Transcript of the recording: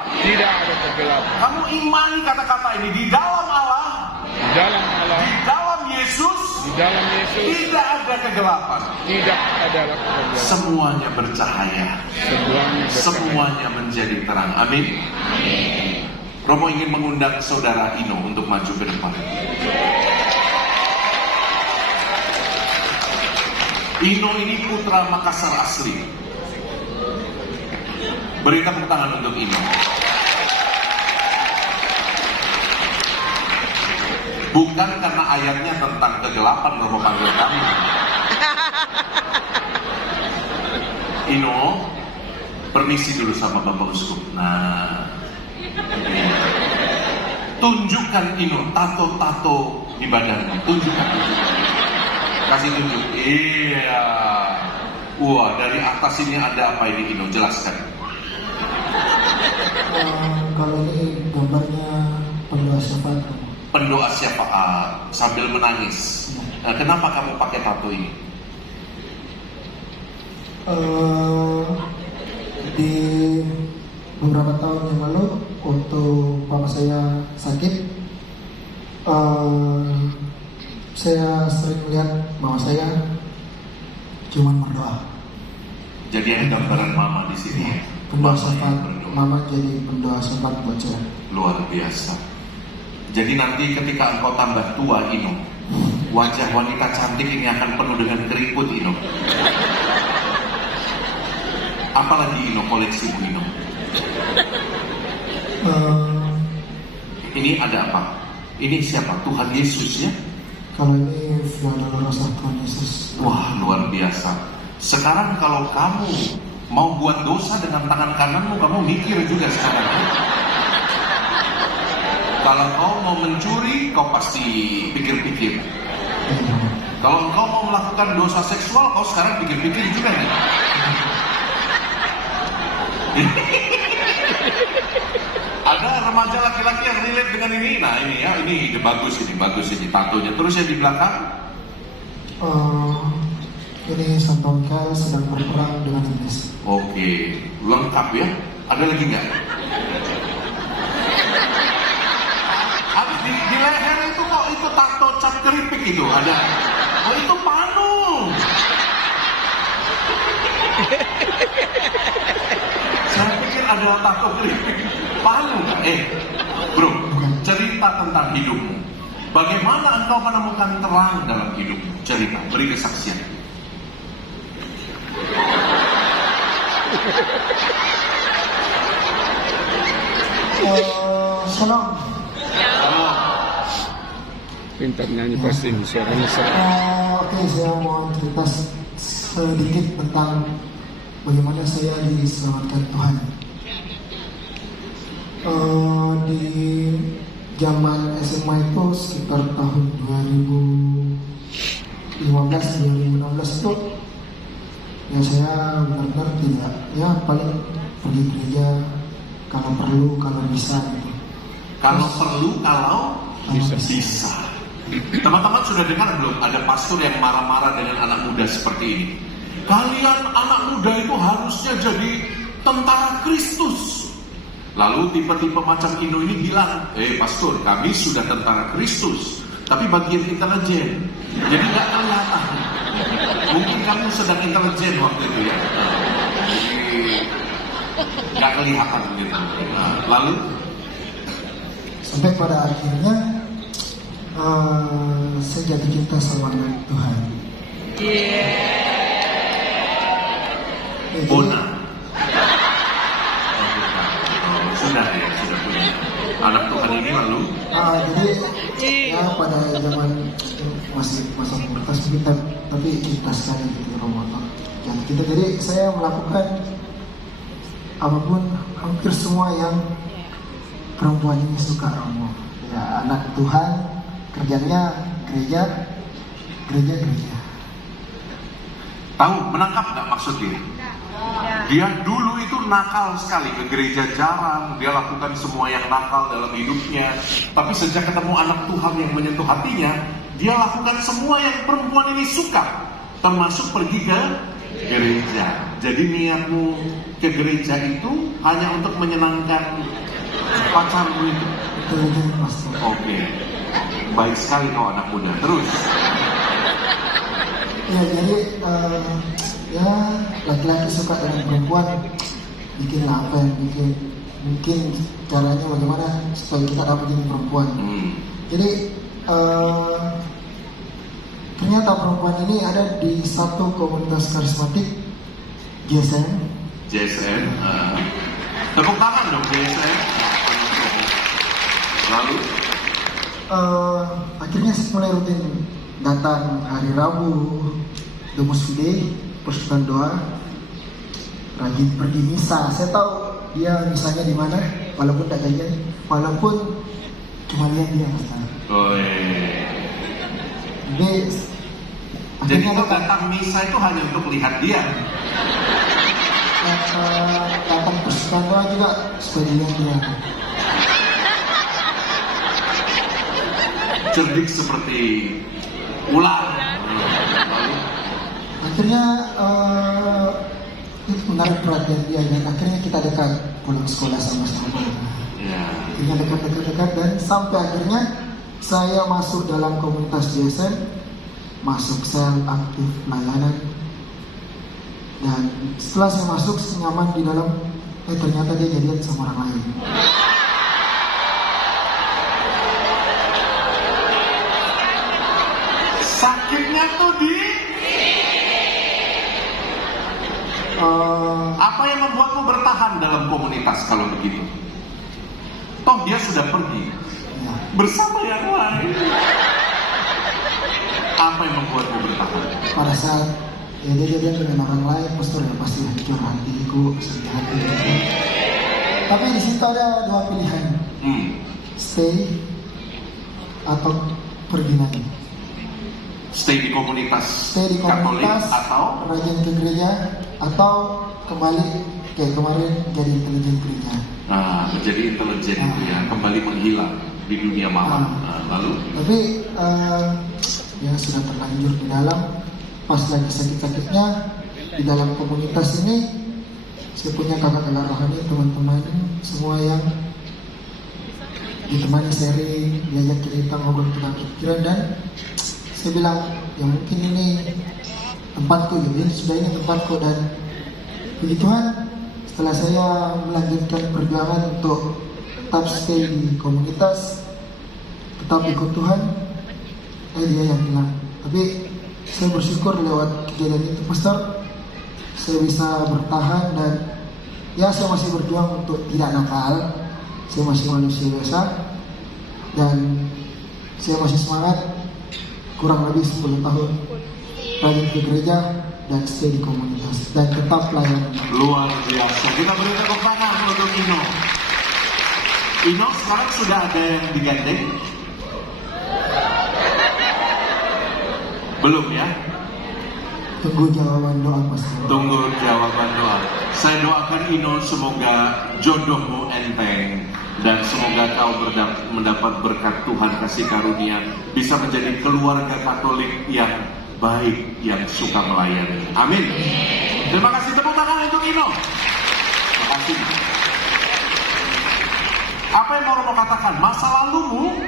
Tidak ada kegelapan. Kamu imani kata-kata ini, di dalam Allah, Di dalam Allah, di dalam Yesus, di dalam Yesus, tidak ada kegelapan. tidak ada kegelapan. Semuanya bercahaya, Semuanya bercahaya. semuanya menjadi terang. Amin. Romo ingin mengundang saudara Ino untuk maju ke depan. Ino ini putra Makassar asli. Beri tepuk tangan untuk Ino. Bukan karena ayatnya tentang kegelapan Romo panggil kami. Ino, permisi dulu sama Bapak Uskup. Nah, tunjukkan Ino tato-tato di badanmu. Tunjukkan. Kasih tunjuk. Iya. Wah, dari atas ini ada apa ini Ino? Jelaskan. Kalau ini gambarnya pendoa syafaat. Pendoa syafaat sambil menangis. Nah, kenapa kamu pakai tato ini? Di beberapa tahun yang lalu, untuk papa saya sakit, saya sering melihat mama saya cuma berdoa. Jadi ada gambaran mama di sini. Ya? Pendoa Mama yang syafaat, berdoa. mama jadi pendoa syafaat buat saya. Luar biasa. Jadi nanti ketika engkau tambah tua Ino, wajah wanita cantik ini akan penuh dengan keriput Ino. Apalagi Ino koleksimu Ino? Ini ada apa? Ini siapa? Tuhan Yesus ya? Kalau ini Via Dolorosa Tuhan Yesus. Wah, luar biasa. Sekarang kalau kamu mau buat dosa dengan tangan kananmu, kamu mikir juga sekarang. Kalau kau mau mencuri, kau pasti pikir-pikir. Kalau kau mau melakukan dosa seksual, kau sekarang pikir-pikir juga nih. Ada remaja laki-laki yang relate dengan ini. Nah ini ya, ini bagus ini tatonya. Terus yang di belakang, Ini Santo Mikael sedang berperang dengan iblis. oke, lengkap ya. Ada lagi nggak? Habis di leher itu kok itu tato cat keripik itu ada. Oh itu panu. Saya pikir ada tato keripik. Panu nggak? Bro, cerita tentang hidupmu. Bagaimana engkau menemukan terang dalam hidupmu? Cerita, beri kesaksian. Shalom. Pintar nyanyi pasti ini suaranya serem. Oke, saya mau cerita sedikit tentang bagaimana saya diselamatkan Tuhan. Di zaman SMA itu sekitar tahun 2015-2016 itu, ya saya benar-benar tidak, ya paling pergi gereja kalau perlu, kalau bisa gitu. Kalau perlu, kalau Bisa. bisa. Teman-teman sudah dengar belum? Ada pastor yang marah-marah dengan anak muda seperti ini. Kalian anak muda itu harusnya jadi tentara Kristus. Lalu tipe-tipe macam Ino ini bilang, pastor, kami sudah tentara Kristus, tapi bagian intelijen. Jadi nggak kelihatan. Mungkin kamu sedang intelijen waktu itu ya. Jadi nggak kelihatan gitu. Nah, lalu Sampai pada akhirnya saya jatuh cinta sama Tuhan. Ya, Bona. Sudah ya, sudah punya anak Tuhan ini lalu. jadi ya pada zaman masih masa pubertas kita, tapi kita sekali gitu Ramadan. Jadi saya melakukan apapun, hampir semua yang perempuan ini suka Romo. Ya, anak Tuhan, kerjanya gereja. Tahu menangkap nggak maksud dia? Dia dulu itu nakal sekali, ke gereja jarang, dia lakukan semua yang nakal dalam hidupnya. Tapi sejak ketemu anak Tuhan yang menyentuh hatinya, dia lakukan semua yang perempuan ini suka, termasuk pergi ke gereja. Jadi niatmu ke gereja itu hanya untuk menyenangkan pacarmu itu. Betul pastor. Oke, baik sekali kau anak muda. Terus, Ya jadi ya laki-laki suka dengan perempuan, bikin apa yang bikin, mungkin caranya bagaimana supaya kita dapetin perempuan. Jadi ternyata perempuan ini ada di satu komunitas karismatik GSM. JSN, tepuk tangan dong JSN. Lalu, Akhirnya saya mulai rutin datang hari Rabu, Domus Fide, persekutuan doa, rajin pergi misa. Saya tahu dia misanya di mana, walaupun tidak jajan, walaupun cuma lihat dia pastor. Jadi Akhirnya kau datang misa itu hanya untuk lihat dia. datang persekutuan doa juga supaya dilihat dia. Cerdik seperti ular. Lalu, Akhirnya itu menarik perhatian dia dan akhirnya kita dekat pulang sekolah sama-sama. ya, Akhirnya dekat dan sampai akhirnya saya masuk dalam komunitas JSM, masuk sel aktif pelayanan, dan setelah saya masuk nyaman di dalam, ternyata dia jadian sama orang lain. sakitnya tuh di apa yang membuatmu bertahan dalam komunitas kalau begitu? Toh dia sudah pergi Ya, bersama yang lain. Apa yang membuatmu bertahan? pada saat ya dia jadian dengan orang lain, pastor ya pasti hancur hatiku, sedih hati. Tapi di situ ada dua pilihan, stay atau pergi lagi. Stay di komunitas Stay di Katolik komunitas, atau rajin ke gereja, atau kembali kayak kemarin jadi intelijen gereja. menjadi intelijen itu ya, kembali menghilang di dunia malam. Lalu Tapi ya sudah terlanjur di dalam, pas lagi sakit-sakitnya di dalam komunitas ini, saya punya kakak-kakak rohani, teman-teman semua yang ditemani sharing, diajak cerita, ngobrol tentang pikiran, dan saya bilang ya mungkin ini tempatku, ini sudah ini tempatku. Dan puji Tuhan, setelah saya melanjutkan perjuangan untuk tetap stay di komunitas, tetap ikut Tuhan, dia yang bilang. Tapi saya bersyukur lewat kejadian itu pastor, saya bisa bertahan dan ya saya masih berjuang untuk tidak nakal. Saya masih manusia biasa dan saya masih semangat. Kurang lebih 10 tahun rajin ke gereja dan stay di komunitas dan tetap pelayanan. luar biasa. Kita beri tepuk tangan untuk Ino. Ino sekarang sudah ada yang digandeng? Belum ya? Tunggu jawaban doa pastor. Tunggu jawaban doa. Saya doakan Ino semoga jodohmu enteng dan semoga kau mendapat berkat Tuhan, kasih karunia, bisa menjadi keluarga Katolik yang baik, yang suka melayani. Amin. Terima kasih, tepuk tangan untuk Ino. Terima kasih. Apa yang mau katakan? Masa lalumu